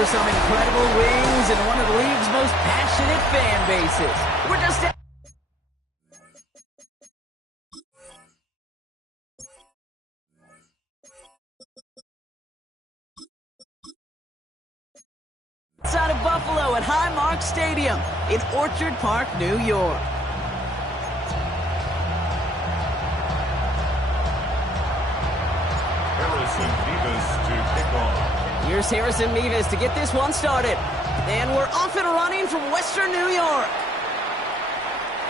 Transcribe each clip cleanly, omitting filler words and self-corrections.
for some incredible wings and one of the league's most passionate fan bases. We're just outside of Buffalo at Highmark Stadium in Orchard Park, New York. Harrison Mevis to kick off. Here's Harrison Mevis to get this one started. And we're off and running from Western New York.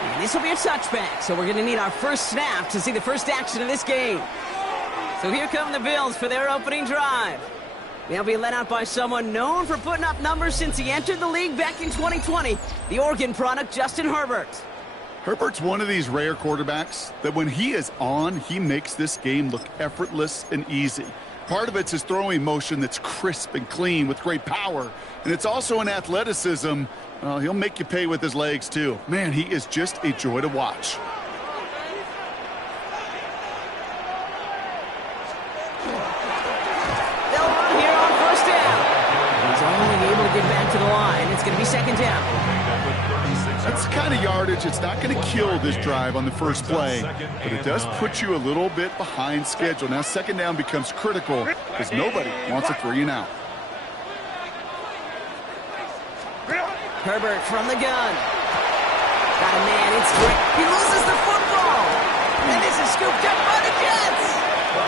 And this will be a touchback, so we're going to need our first snap to see the first action of this game. So here come the Bills for their opening drive. They'll be led out by someone known for putting up numbers since he entered the league back in 2020, the Oregon product, Justin Herbert. Herbert's one of these rare quarterbacks that when he is on, he makes this game look effortless and easy. Part of it's his throwing motion that's crisp and clean with great power. And it's also an athleticism. He'll make you pay with his legs, too. Man, he is just a joy to watch. Get back to the line. It's going to be second down. That's the kind of yardage. It's not going to kill this drive on the first play, but it does put you a little bit behind schedule. Now second down becomes critical because nobody wants a 3-and-out. Herbert from the gun. Got a man. It's great. He loses the football. And this is scooped up by the Jets.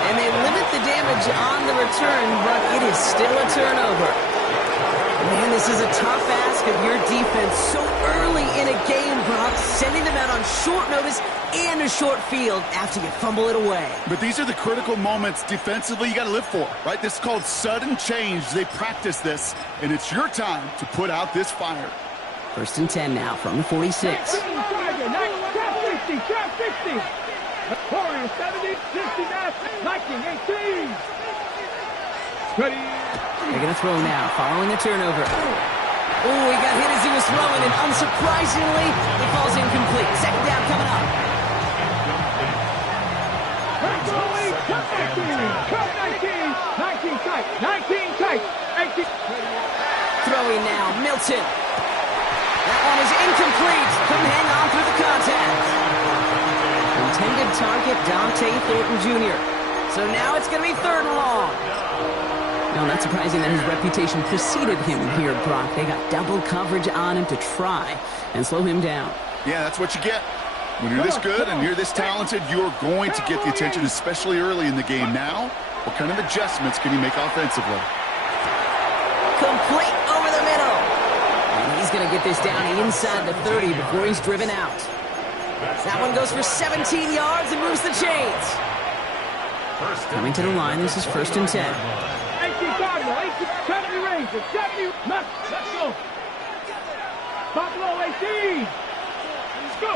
And they limit the damage on the return, but it is still a turnover. Man, this is a tough ask of your defense so early in a game, Brock, sending them out on short notice and a short field after you fumble it away. But these are the critical moments defensively you got to live for, right? This is called sudden change. They practice this, and it's your time to put out this fire. First and 10 now from the 46. Trap 60, trap 60. Warriors 70, 69, 19, 18. Ready. They're going to throw now, following the turnover. Oh, he got hit as he was throwing, and unsurprisingly, it falls incomplete. Second down coming up. Throwing now, Milton. That one is incomplete. Couldn't hang on through the contact. Intended target, Dante Thornton Jr. So now it's going to be third and long. No, not surprising that his reputation preceded him here, Brock. They got double coverage on him to try and slow him down. Yeah, that's what you get. When you're this good and you're this talented, you're going to get the attention, especially early in the game. Now, what kind of adjustments can you make offensively? Complete over the middle. And he's going to get this down inside the 30 before he's driven out. That one goes for 17 yards and moves the chains. Coming to the line, this is first and 10. 70 Rangers, 70, let's go. Buffalo 18. Let's go.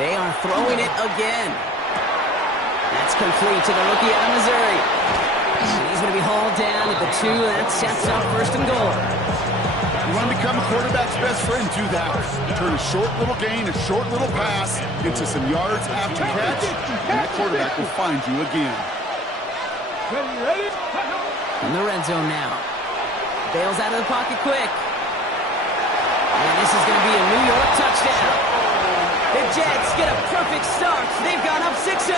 They are throwing it again. That's complete to the rookie out of Missouri. He's going to be hauled down at the 2. That sets up first and goal. You want to become a quarterback's best friend, do that. Turn a short little gain, a short little pass into some yards after catch, and that quarterback will find you again. Ready? In the red zone now. Bails out of the pocket quick. And this is going to be a New York touchdown. The Jets get a perfect start. They've gone up 6-0.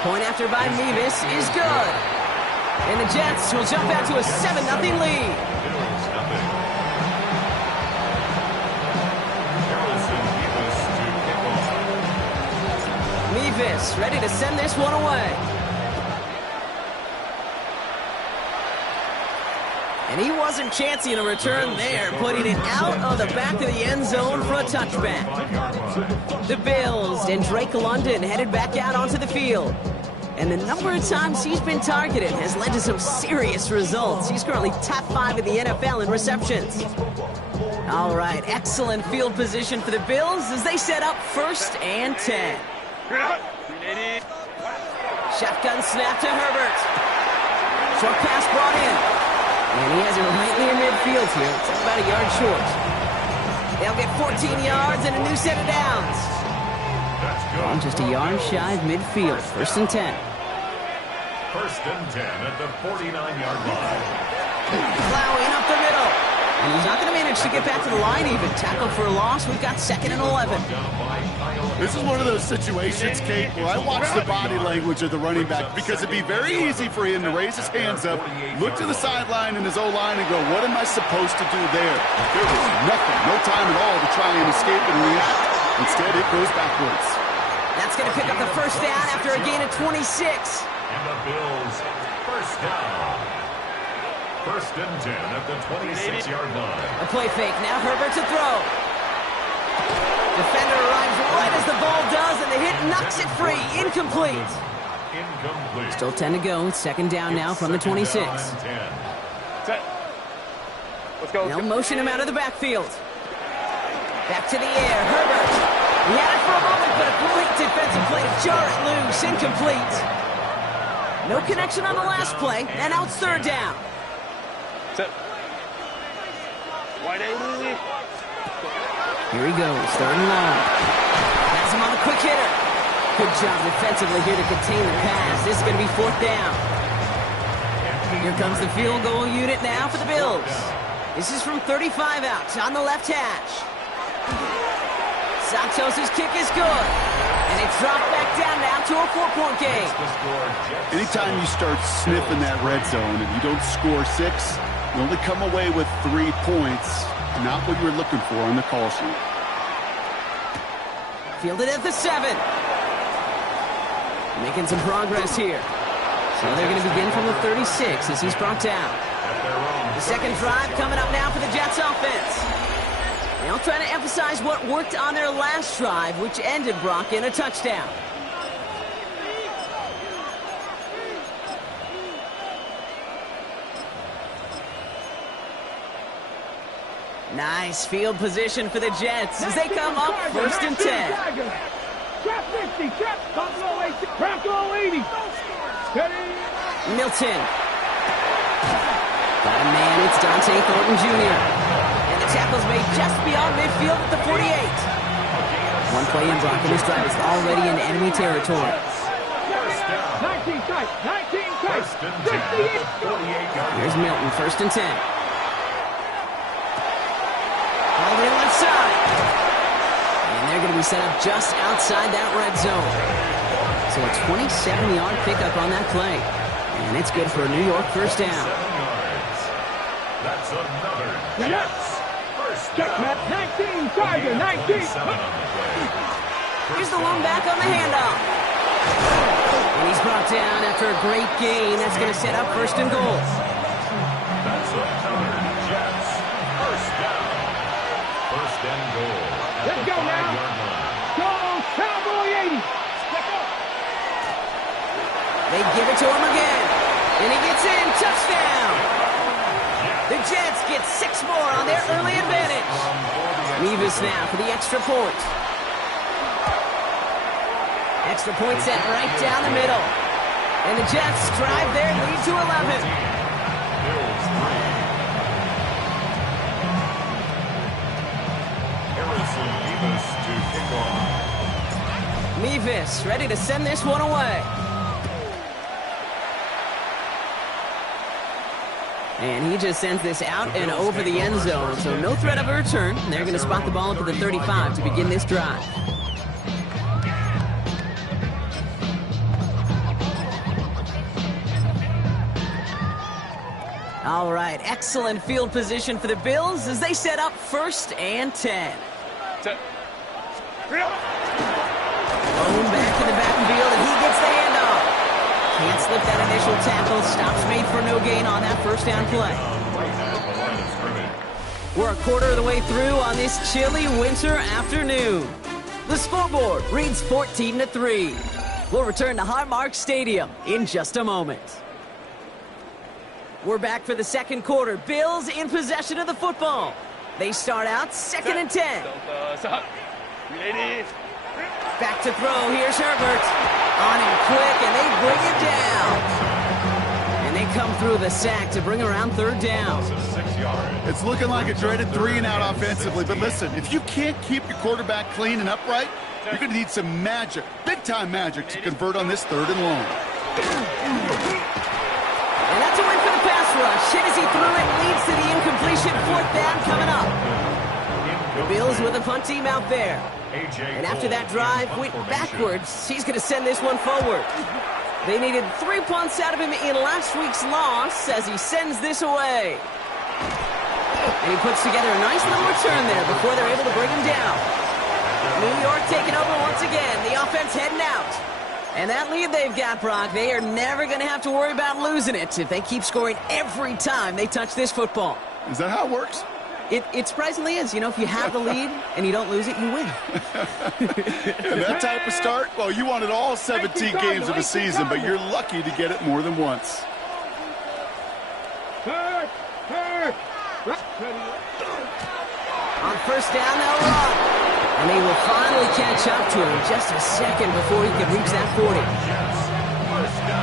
Point after by Mevis is good. And the Jets will jump out to a 7-0 lead. Mevis ready to send this one away. And he wasn't chancing a return there, putting it out of the back of the end zone for a touchback. The Bills and Drake London headed back out onto the field. And the number of times he's been targeted has led to some serious results. He's currently top 5 in the NFL in receptions. All right, excellent field position for the Bills as they set up first and 10. Shotgun snap to Herbert. Short pass brought in. And he has it right near midfield here. It's about a yard short. They'll get 14 yards and a new set of downs. Just a yard shy of midfield. First and 10. First and 10 at the 49-yard line. Plowing up the middle. And he's not going to manage to get back to the line even. Tackle for a loss. We've got 2nd and 11. This is one of those situations, Kate, where I watch the body language of the running back because it'd be very easy for him to raise his hands up, look to the sideline in his O-line and go, what am I supposed to do there? There was nothing, no time at all to try and escape and react. Instead, it goes backwards. That's going to pick up the first down after a gain of 26. And the Bills, first down. First and 10 at the 26-yard line. A play fake. Now Herbert to throw. Defender arrives right as the ball does, and the hit knocks it free. Incomplete. Incomplete. Still 10 to go. 2nd down now from the 26. Set. Let's go. Now motion him out of the backfield. Back to the air. Herbert. He had it for a moment, but a great defensive play to jar it loose. Incomplete. No connection on the last play, and now it's 3rd down. Set. Wide 80. Here he goes, 3rd and long. Has him on the quick hitter. Good job defensively here to contain the pass. This is going to be 4th down. Here comes the field goal unit now for the Bills. This is from 35 out on the left hash. Santos' kick is good. And it's dropped back down now to a 4-point game. Anytime you start sniffing that red zone and you don't score 6, you only come away with 3 points. Not what you were looking for on the call sheet. Fielded at the 7. Making some progress here. So they're going to begin from the 36 as he's brought down. The 2nd drive coming up now for the Jets offense. They'll try to emphasize what worked on their last drive, which ended, Brock, in a touchdown. Nice field position for the Jets as they come up 1st and 10. Trap 50, trap, Buffalo 80, Bronco 80. Milton. Got a man, it's Dante Thornton Jr. And the tackle's made just beyond midfield at the 48. One play in, Brock, and this drive is already in enemy territory. 19 tight, 19 tight, 58. Here's Milton, 1st and 10. All the left side. And they're going to be set up just outside that red zone. So a 27-yard pickup on that play. And it's good for a New York 1st down. That's another Jets. first Check, down. Matt, 19, Tiger, 19. Here's the one back on the handoff. And he's brought down after a great gain. That's going to set up 1st and goal. That's another Jets first down. First and goal. Let's go now. Go, Cowboy 80. Let's go. They give it to him again. And he gets in. Touchdown. The Jets get 6 more on their early advantage. Nevis now for the extra point. Extra point set right down the middle. And the Jets drive their lead to 11. Bills 3. Harrison Nevis to kick off. Nevis ready to send this one away. And he just sends this out and over the end zone, so no threat of a return. They're going to spot the ball up at the 35 to begin this drive. All right, excellent field position for the Bills as they set up 1st and 10. Bone back in the backfield, and he gets the handoff. Can't slip that initial tackle. Stops made for no gain on that 1st down play. We're a quarter of the way through on this chilly winter afternoon. The scoreboard reads 14-3. We'll return to Highmark Stadium in just a moment. We're back for the 2nd quarter. Bills in possession of the football. They start out 2nd and 10. Back to throw. Here's Herbert. On him quick, and they bring it down. And they come through the sack to bring around 3rd down. It's looking like a dreaded 3-and-out offensively, but listen, if you can't keep your quarterback clean and upright, you're going to need some magic, big-time magic, to convert on this 3rd and long. And that's a win for the pass rush. Hit as he threw it, leads to the incompletion. Fourth down coming up. The Bills with a punt team out there. And after that drive went backwards, he's going to send this one forward. They needed 3 punts out of him in last week's loss as he sends this away. And he puts together a nice little return there before they're able to bring him down. New York taking over once again. The offense heading out. And that lead they've got, Brock, they are never going to have to worry about losing it if they keep scoring every time they touch this football. Is that how it works? It surprisingly is. You know, if you have the lead and you don't lose it, you win. And that type of start, well, you wanted all 17 games of a season, but you're lucky to get it more than once. On first down, they'll run. And they will finally catch up to him just a second before he can reach that 40.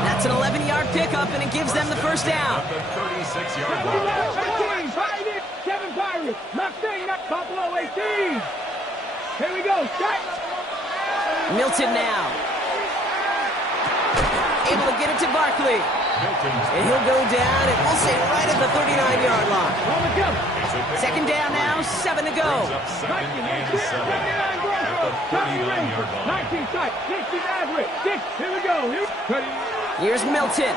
That's an 11-yard pickup, and it gives them the first down. The 36-yard line. Kevin Byron, Mustang, Buffalo 18. Here we go, set. Milton now. Able to get it to Barkley. And he'll go down, and we'll say right at the 39-yard line. Second down now, 7 to go. Second and 7 at the 39-yard line. 19 side, 60 average. 6, here we go. Here's Milton.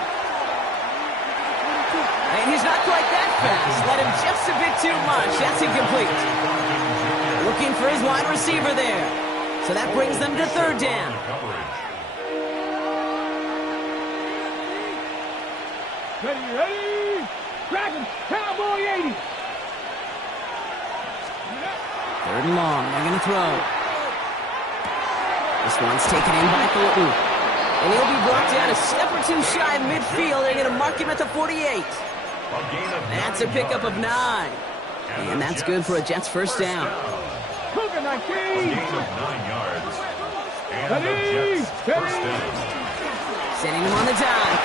And he's not quite that fast. Let him just a bit too much. That's incomplete. Looking for his wide receiver there. So that brings them to third down. Ready. Dragon, Cowboy 80. Third and long. They're going to throw. This one's taken in by Thornton. And he'll be brought down a step or two shy of midfield. They're going to mark him at the 48. That's a pickup of 9. And that's good for a Jets first down. Cougar 19. Gain of 9 yards. And the Jets first down. Sending him on the dime.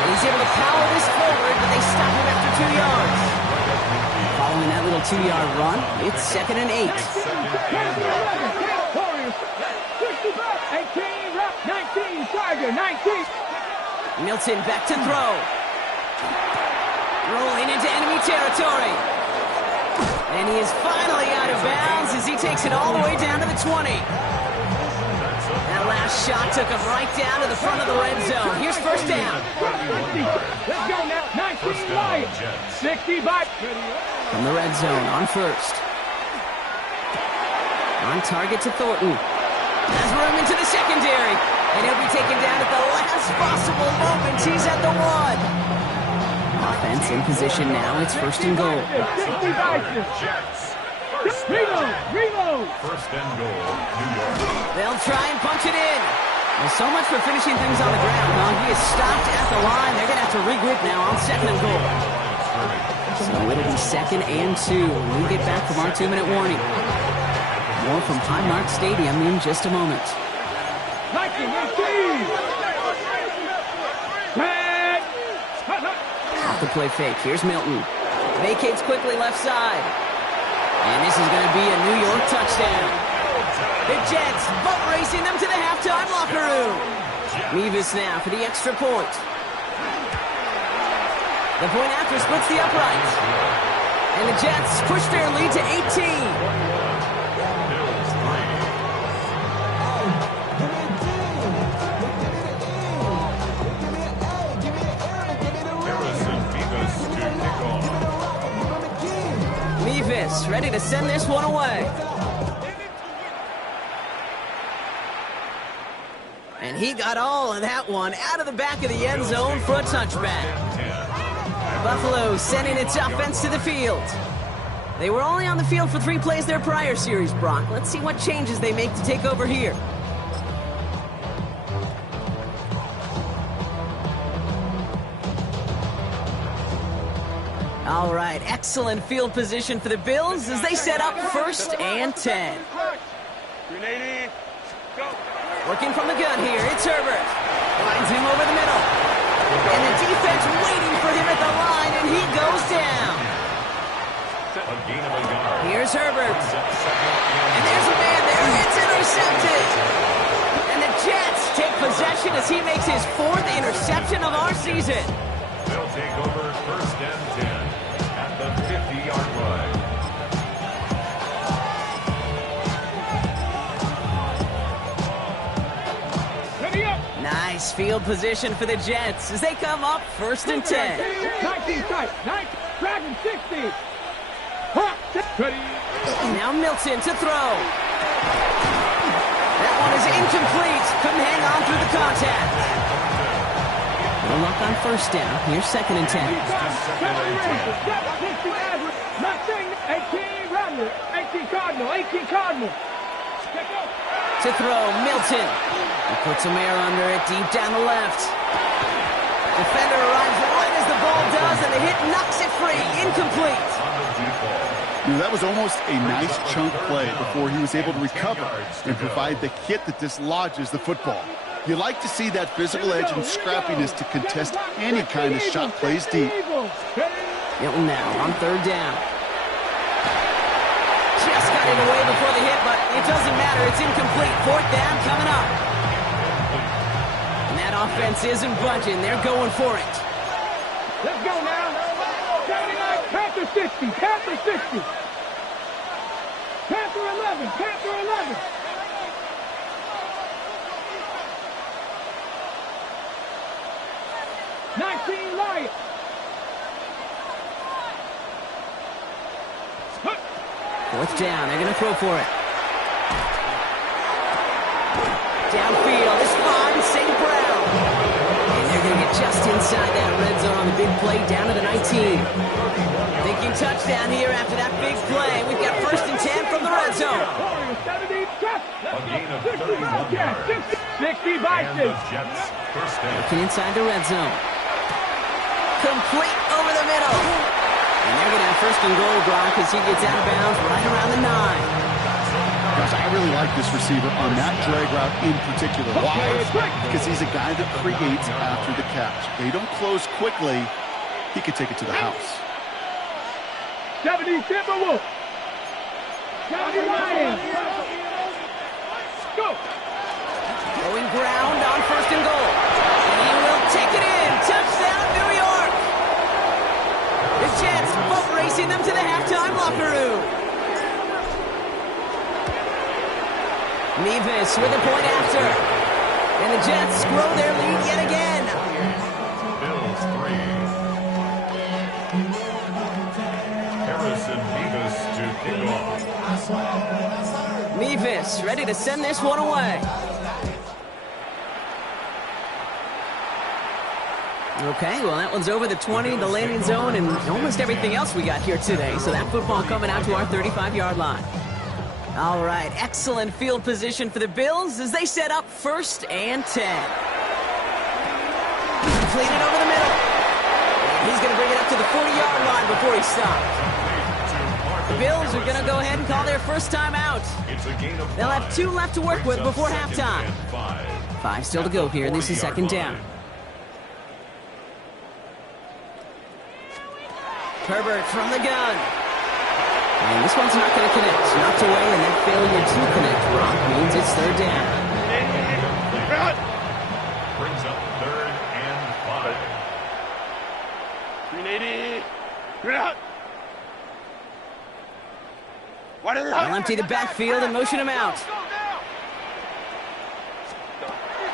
And he's able to power this forward, but they stop him after 2 yards. Following that little 2-yard run, it's second and 8. 19, Tiger, 19. Milton back to throw. Rolling into enemy territory. And he is finally out of bounds as he takes it all the way down to the 20. That last shot took him right down to the front of the red zone. Here's first down. Let's go now. 19 Lions. 60 by. From the red zone on first. On target to Thornton. Has room into the secondary. And he'll be taken down at the last possible moment. He's at the 1. Offense in position now. It's first and goal. Jets. Reload. First and goal, New York. They'll try and punch it in. Well, so much for finishing things on the ground, huh? He is stopped at the line. They're going to have to regroup now on second and goal. So it'll be second and 2 when we get back from our 2-minute warning. More from Highmark Stadium in just a moment. Off the play fake. Here's Milton. Vacates quickly left side. And this is going to be a New York touchdown. The Jets boat racing them to the halftime locker room. Mevis now for the extra point. The point after splits the uprights. And the Jets push their lead to 18. Mevis ready to send this one away. And he got all of that one out of the back of the end zone for a touchback. Buffalo sending its offense to the field. They were only on the field for 3 plays their prior series, Brock. Let's see what changes they make to take over here. All right, excellent field position for the Bills as they set up first and 10. Working from the gun here, it's Herbert. Finds him over the middle. And the defense waiting for him at the line, and he goes down. Here's Herbert. And there's a man there. It's intercepted. And the Jets take possession as he makes his 4th interception of our season. They'll take over 1st and 10 at the 50-yard line. Ready up. Nice field position for the Jets as they come up 1st and 10. 19 tight. 19. Dragon 60. Hop. Ready. Now Milton to throw. That one is incomplete. Couldn't hang on through the contact. No luck on 1st down. Here's 2nd and 10. 18 Rattler. 18 Cardinal. 18 Cardinal. To throw, Milton. He puts some air under it, deep down the left. Defender arrives right as the ball does, and the hit knocks it free. Incomplete. You know, that was almost a nice chunk play before he was able to recover and provide the hit that dislodges the football. You like to see that physical edge and scrappiness to contest any kind of shot plays deep. Milton now on 3rd down. Just got it away before the hit, but it doesn't matter. It's incomplete. 4th down coming up. And that offense isn't budging. They're going for it. Let's go now. 79, Panther 60, Panther 60. Panther 11, Panther 11. Lion. 4th down. They're going to throw for it. Downfield is fine. St. Brown. And they're going to get just inside that red zone on the big play down to the 19. Thinking touchdown here after that big play. We've got 1st and 10 from the red zone. A gain of 31 yards. 60 And Vikings. the Jets first down. Looking inside the red zone. Complete over the middle. And they're going to have 1st and goal, Gronk, as he gets out of bounds right around the 9. Gosh, I really like this receiver on that drag route in particular. Why? Because he's a guy that creates after the catch. If they don't close quickly, he could take it to the house. 70 Timberwolves. 70 Lions. Go. Going ground on 1st and goal. He will take it in. Touchdown, New York. The Jets both racing them to the halftime locker room. Nevis with a point after. And the Jets grow their lead yet again. Bills 3. Harrison Nevis to kick off. Nevis ready to send this one away. Okay, well, that one's over the 20, the landing zone, and almost everything else we got here today. So that football coming out to our 35-yard line. All right, excellent field position for the Bills as they set up 1st and 10. Completed over the middle. And he's going to bring it up to the 40-yard line before he stops. The Bills are going to go ahead and call their first time out. It's a gain of 5. They'll have 2 left to work with Brings up before 2nd halftime. and 5. 5 still to go here. This is 2nd down. Herbert from the gun. And this one's not going to connect. Knocked away, and that failure to connect, Rock, means it's 3rd down. Brings up 3rd and 5. They'll empty the backfield and motion him out.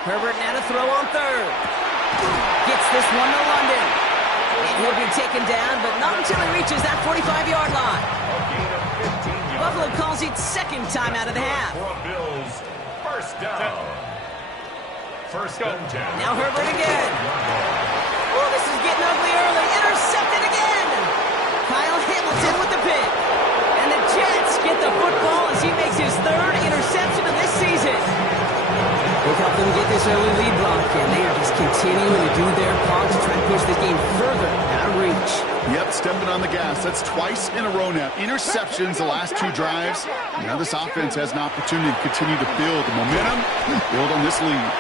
Herbert now to throw on 3rd. Gets this one to London. And he'll be taken down, but not until he reaches that 45-yard line. A gain of 15 yards. Buffalo calls it 2nd time out of the half. For Bills, 1st down. 1st and 10. Now Herbert again. Oh, this is getting ugly early. Intercepted again. Kyle Hamilton with the pick. And the Jets get the football as he makes his 3rd interception of this season. They've helped them get this early lead, Brock, and they are just continuing to do their part to try to push this game further out of reach. Yep, stepping on the gas. That's twice in a row now. Interceptions the last 2 drives. Now this offense has an opportunity to continue to build momentum, build on this lead.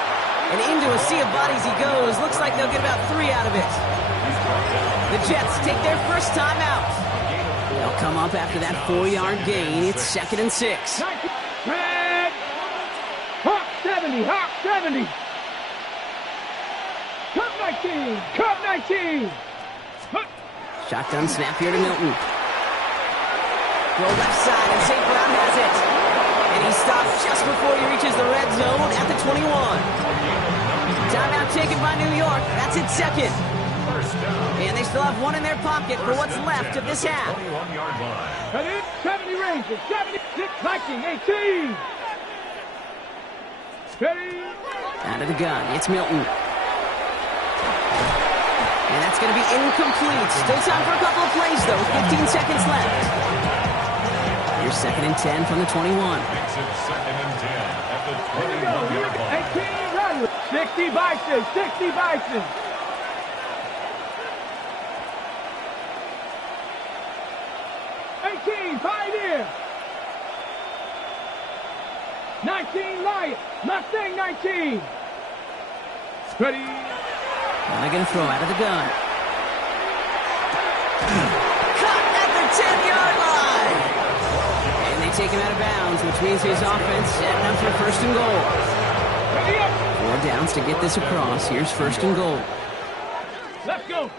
And into a sea of bodies he goes. Looks like they'll get about 3 out of it. The Jets take their first time out. They'll come up after that 4-yard gain. It's 2nd and 6. Red. Hawk 70, Hawk 70. 19. Cub 19. Shotgun snap here to Milton. Throw left side, and St. Brown has it. And he stops just before he reaches the red zone at the 21. Timeout taken by New York. That's its second. And they still have one in their pocket for what's left of this half. 21-yard line. And in 70 Rangers, 76 Viking, 18. Ready? Out of the gun, it's Milton. And that's going to be incomplete. Still time for a couple of plays, though. 15 seconds left. Here's 2nd and 10 from the 21. Makes it 2nd and 10 at the 21-yard line. 18 Rattlers, 60 Bison, 60 Bison. Pioneer. 19 Lion. Mustang 19. Ready. Now they're going to throw out of the gun. Cut at the 10-yard line. And they take him out of bounds, which means his offense setting up for 1st and goal. Ready up. 4 downs to get this across. Here's 1st and goal. Let's go.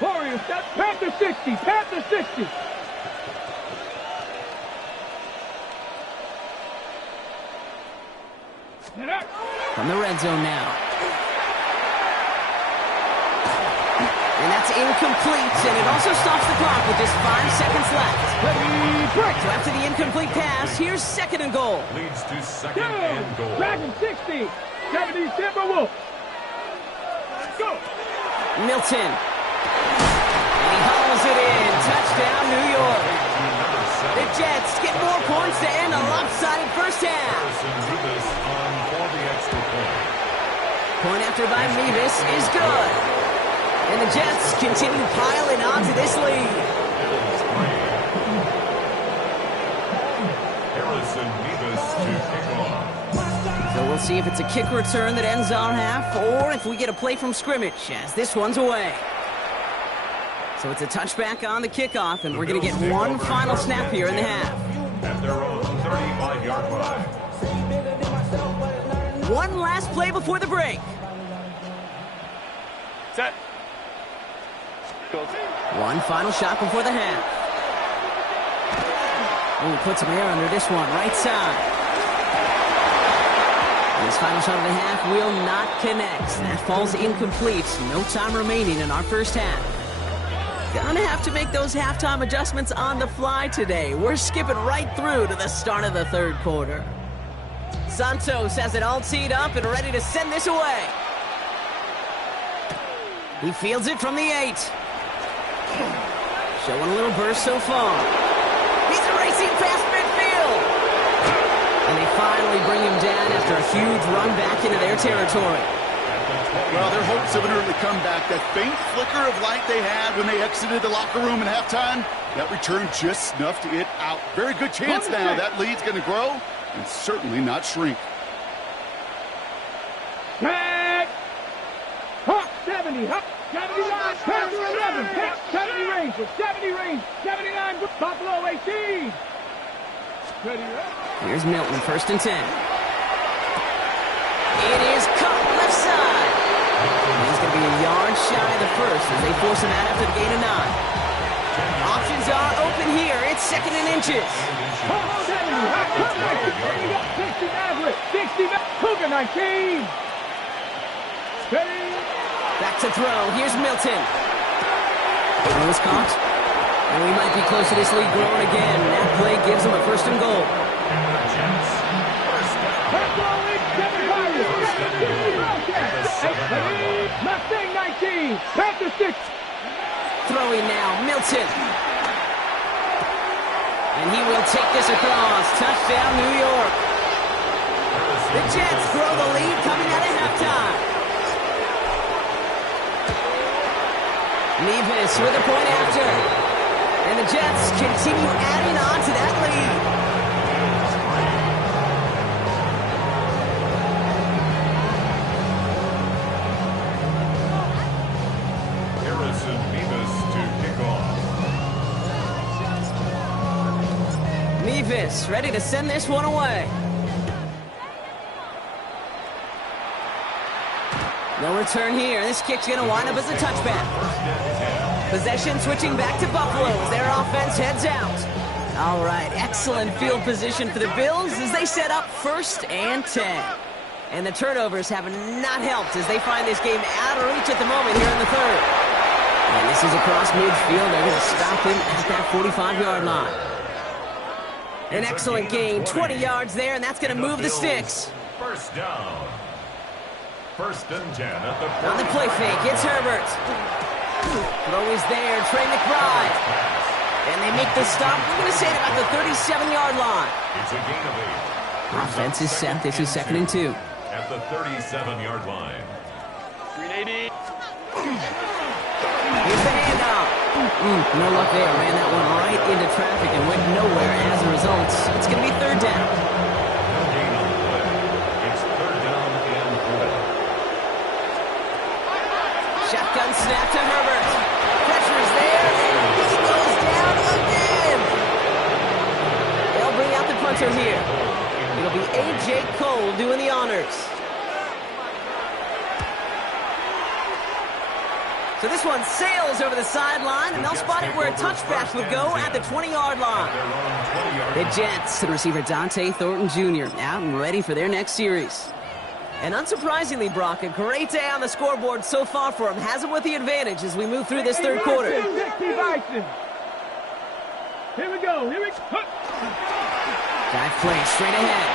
Warriors, Panther 60. Panther 60. From the red zone now. And that's incomplete, and it also stops the clock with just 5 seconds left. So after the incomplete pass, here's 2nd and goal. Leads to 2nd and goal. Dragon 60. 70 Timberwolf. Go. Milton. And he hauls it in. Touchdown, New York. The Jets get more points to end a lopsided first half. Point after by Mevis is good. And the Jets continue piling on to this lead. Harrison Mevis to kick off. So we'll see if it's a kick return that ends our half or if we get a play from scrimmage as this one's away. So it's a touchback on the kickoff, and we're going to get one final snap here in the half. At their own 35-yard line. One last play before the break. Set. One final shot before the half. Oh, put some air under this one, right side. This final shot of the half will not connect. That falls incomplete. No time remaining in our first half. Gonna have to make those halftime adjustments on the fly today. We're skipping right through to the start of the 3rd quarter. Santos has it all teed up and ready to send this away. He fields it from the 8. Showing a little burst so far. He's racing past midfield. And they finally bring him down after a huge run back into their territory. Well, their hopes of an early comeback, that faint flicker of light they had when they exited the locker room at halftime, that return just snuffed it out. Very good chance now that lead's going to grow and certainly not shrink. Tag. Hawk 70. Hawk 79. Panther 11. 70 Rangers. 70 Rangers. 79 Buffalo 18. Ready up. Here's Milton, 1st and 10. It is cut left side. He's going to be a yard shy of the first as they force him out after the gain of 9. Options are open here. It's 2nd and inches. 60 Maverick. 60 Cougar 19. Ready. Back to throw. Here's Milton. Throw is caught. And we might be close to this lead growing again. That play gives them a 1st and goal. Mustang 19. Panther 6. Throwing now, Milton. And he will take this across. Touchdown, New York. The Jets grow the lead coming out of halftime. Mevis with a point after. And the Jets continue adding on to that lead. Harrison Mevis to kick off. Mevis ready to send this one away. No return here. This kick's going to wind up as a touchback. Possession switching back to Buffalo as their offense heads out. All right, excellent field position for the Bills as they set up 1st and 10. And the turnovers have not helped as they find this game out of reach at the moment here in the 3rd. And this is across midfield. They're going to stop him at that 45-yard line. An excellent gain, 20 yards there, and that's going to move the sticks. First down. 1st and 10 at the On the play fake, it's Herbert. Throw is there, Trey McBride. And they make the stop, we're going to say it about the 37-yard line. It's a gain of 8. Offense is set, this is 2nd and 2. At the 37-yard line. 380. Here's the handoff. No luck there. Ran that one right into traffic and went nowhere as a result. It's going to be 3rd down. No gain on the play. It's 3rd down and 4. Shotgun snap to Herbert. Pressure's there. And he goes down again. They'll bring out the punter here. It'll be A.J. Cole doing the honors. So this one sails over the sideline, and they'll spot it where a touchback would go at the 20-yard line. The Jets, the receiver Dante Thornton Jr., out and ready for their next series. And unsurprisingly, Brock, a great day on the scoreboard so far for him. Has him with the advantage as we move through this 3rd quarter. Here we go. Here we go. Dive play straight ahead.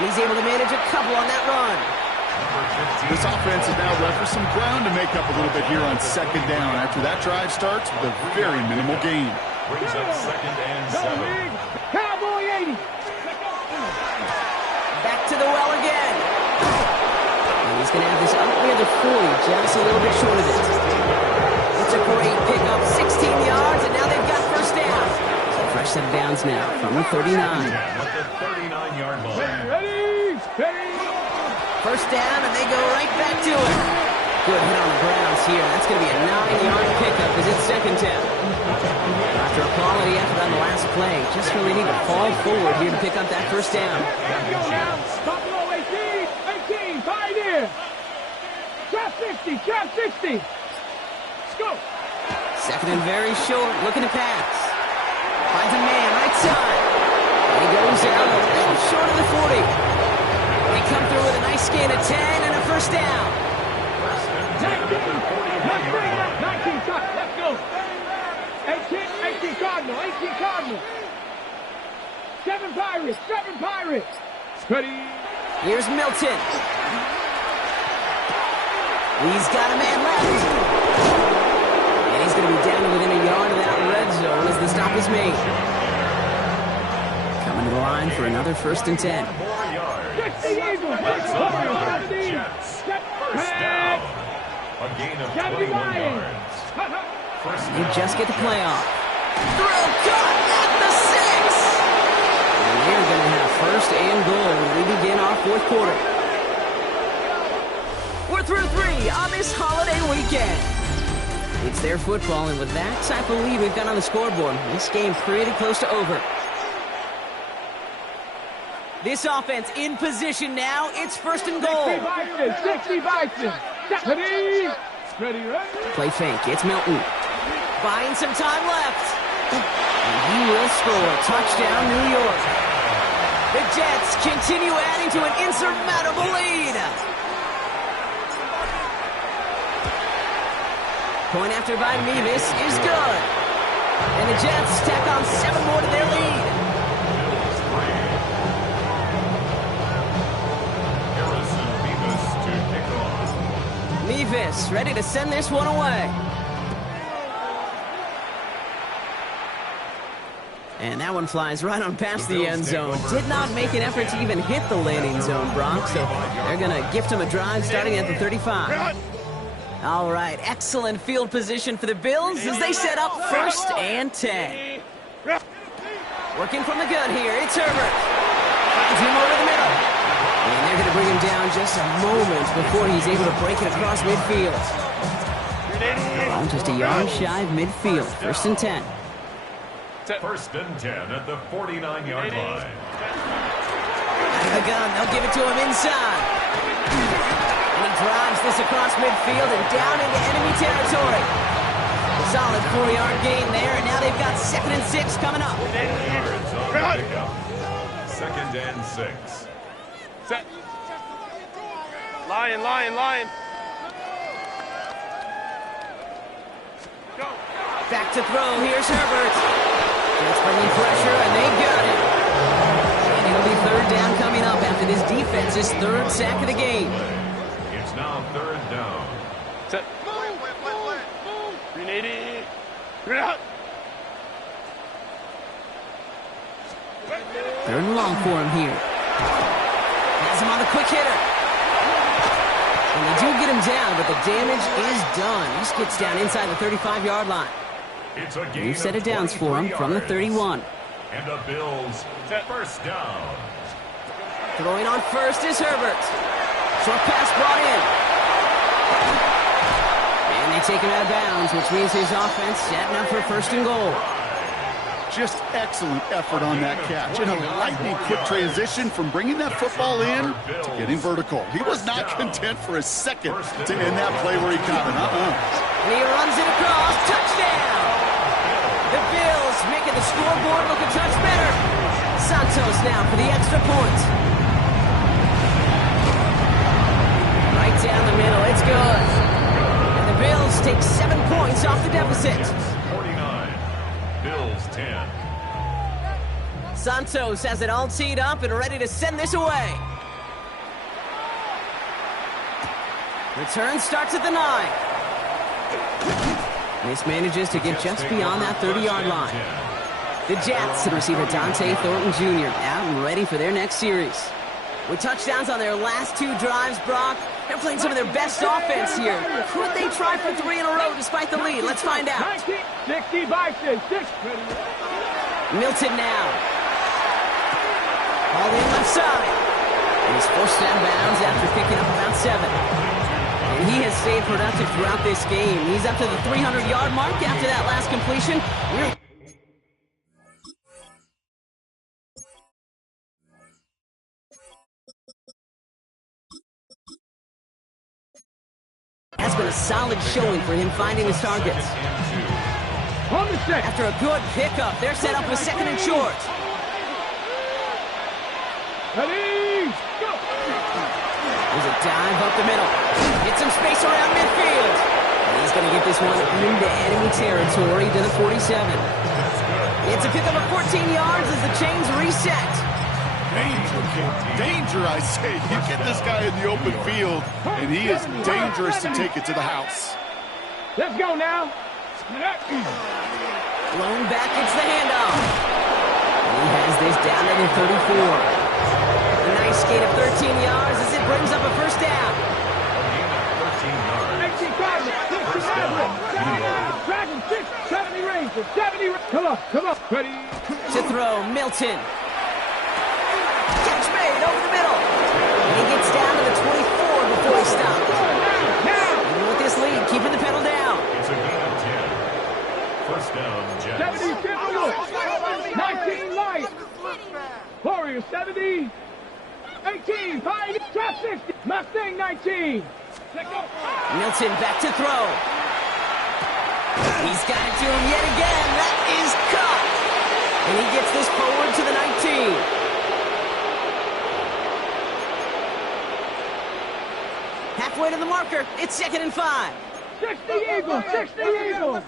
And he's able to manage a couple on that run. This offense is now left with some ground to make up a little bit here on 2nd down after that drive starts with a very minimal gain. Brings up 2nd and 7. Cowboy 80. Back to the well again. And he's going to have this up near the 40, just a little bit short of it. It's a great pickup, 16 yards, and now they've got 1st down. So fresh set of downs now from the 39. At the 39-yard line. Ready. 1st down, and they go right back to it. Good hit on the grounds here. That's going to be a 9-yard pickup as it's 2nd down. After a quality effort on the last play, just really need to fall forward here to pick up that 1st down. Let's go now. Buffalo 18, 5 here. Trap 60. Let's go. 2nd and very short, looking to pass. Finds a man, right side. And he goes down a little short of the 40. They come through with a nice gain of 10 and a 1st down. 19, let's go. 18 Cardinal. 7 Pirates. Ready. Here's Milton. He's got a man left. And he's going to be down within a yard of that red zone as the stop is made. Coming to the line for another 1st and 10. 4 yards. The Eagles. Jets. 1st down. A gain of 21 yards. You just get the play off. Throw caught at the 6. And they're going to have 1st and goal when we begin our 4th quarter. We're through 3 on this holiday weekend. It's their football, and with that type of lead we've got on the scoreboard, this game pretty close to over. This offense in position now. It's 1st and goal. 60 Bison. Ready. Play fake. It's Milton. Buying some time left. And he will score. Touchdown, New York. The Jets continue adding to an insurmountable lead. Point after by Mevis is good. And the Jets tack on 7 more to their lead. Mevis ready to send this one away. And that one flies right on past the end zone. Did not make an effort to even hit the landing zone, Brock, so they're going to gift him a drive starting at the 35. All right, excellent field position for the Bills as they set up 1st and 10. Working from the gun here, it's Herbert. Finds him over the middle. And they're going to bring him down just a moment before he's able to break it across midfield. Well, just a yard shy of midfield, 1st and 10. 1st and 10 at the 49-yard line. Out of the gun, they'll give it to him inside. And he drives this across midfield and down into enemy territory. Solid 4-yard gain there, and now they've got 2nd and 6 coming up. Second and 6. Set. Lion. Go. Back to throw. Here's Herbert. Jets bringing pressure, and they got it. And it'll be 3rd down coming up after this defense's 3rd sack of the game. It's now 3rd down. Set. 380. Bring it out. 3rd and long for him here. Has him on the quick hitter. And they do get him down, but the damage is done. He gets down inside the 35-yard line. It's a gain New set of downs for him 23 from the yards. 31. And the Bills, 1st down. Throwing on first is Herbert. Short pass brought in. And they take him out of bounds, which means his offense setting up for 1st and goal. Just excellent effort on that catch. And a lightning quick transition from bringing that football in to getting vertical. He was not content for a second to end that play where he caught it. And he runs it across. Touchdown! The Bills making the scoreboard look a touch better. Santos now for the extra point. Right down the middle. It's good. And the Bills take 7 points off the deficit. 49. Bills 10. Santos has it all teed up and ready to send this away. Return starts at the 9. This manages to get just beyond that 30-yard line. The Jets and receiver Dante Thornton Jr. out and ready for their next series. With touchdowns on their last 2 drives, Brock, they're playing some of their best offense here. Could they try for 3 in a row despite the lead? Let's find out. 60 by 6. Milton now. All in left side. And he's forced out of bounds after picking up about 7. And he has stayed productive throughout this game. He's up to the 300-yard mark after that last completion. Has been a solid showing for him finding his targets. On the set. After a good pickup, they're set up with 2nd and short. Ready, go. There's a dive up the middle. Get some space around midfield. And he's going to get this one into enemy territory to the 47. It's a pickup of 14 yards as the chains reset. Danger, I say. You get this guy in the open field, and he is dangerous to take it to the house. Let's go now. Blown back, it's the handoff. And he has this down to the 34. A nice gain of 13 yards as it brings up a 1st down. 70 range, 70 range. Come on. Ready. To throw, Milton. Catch made over the middle. And he gets down to the 24 before he stops. Even with this lead, keeping the pedal down. It's a gain of 10. 1st down, Jets. 70, 19 light. Warriors 70. 18, 5, trap 60. Mustang 19. Milton back to throw. He's got it to him yet again. That is caught. And he gets this forward to the 19. Halfway to the marker. It's 2nd and 5. 60 Eagles, 60 Eagles.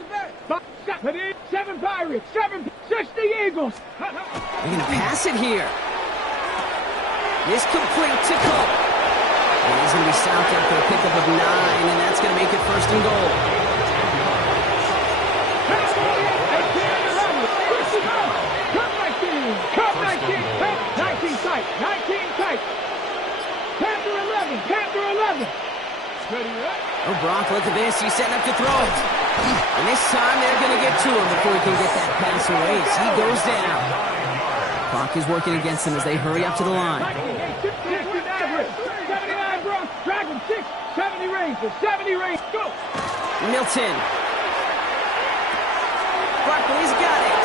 7 Pirates, 60 Eagles. They're going to pass it here. This complete to Cook. And he's going to be stopped after a pickup of 9, and that's going to make it 1st and goal. Cup 19 tight, 19 tight. Panther 11. Oh, Brock, look at this. He's setting up to throw it. And this time they're going to get to him before he can get that pass away. So he goes down. Clock is working against them as they hurry up to the line. 79 Bronx, Dragon 6, 70 Rangers, 70 Rangers, go! Milton. Barkley's got it.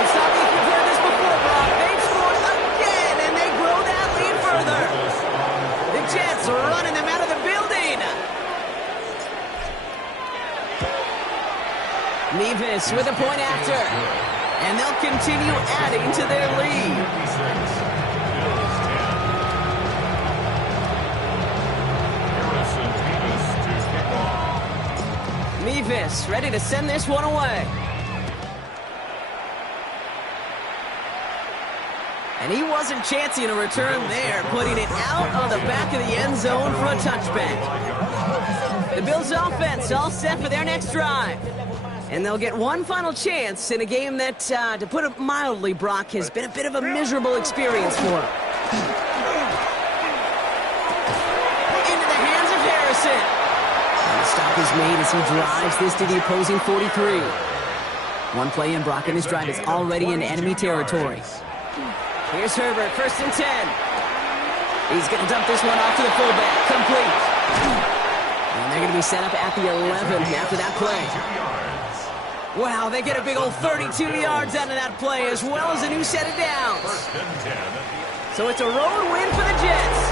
It's not like you've heard this before, Brock. They've scored again, and they grow that lead further. The Jets are running them out of the building. Davis with a point after. And they'll continue adding to their lead. 56. Bills 10. Harrison Davis to kick off. Nevis ready to send this one away. And he wasn't chancing a return there, putting it out of the back of the end zone for a touchback. The Bills offense all set for their next drive. And they'll get one final chance in a game that, to put it mildly, Brock, has been a bit of a miserable experience for them. Into the hands of Harrison. And the stop is made as he drives this to the opposing 43. One play in, Brock, and this drive is already in enemy territory. Here's Herbert, 1st and 10. He's going to dump this one off to the fullback. Complete. And they're going to be set up at the 11 after that play. Wow, they get a big old 32 yards out of that play, as well as a new set of downs. So it's a road win for the Jets.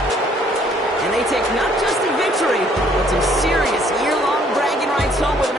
And they take not just the victory, but some serious year-long bragging rights home with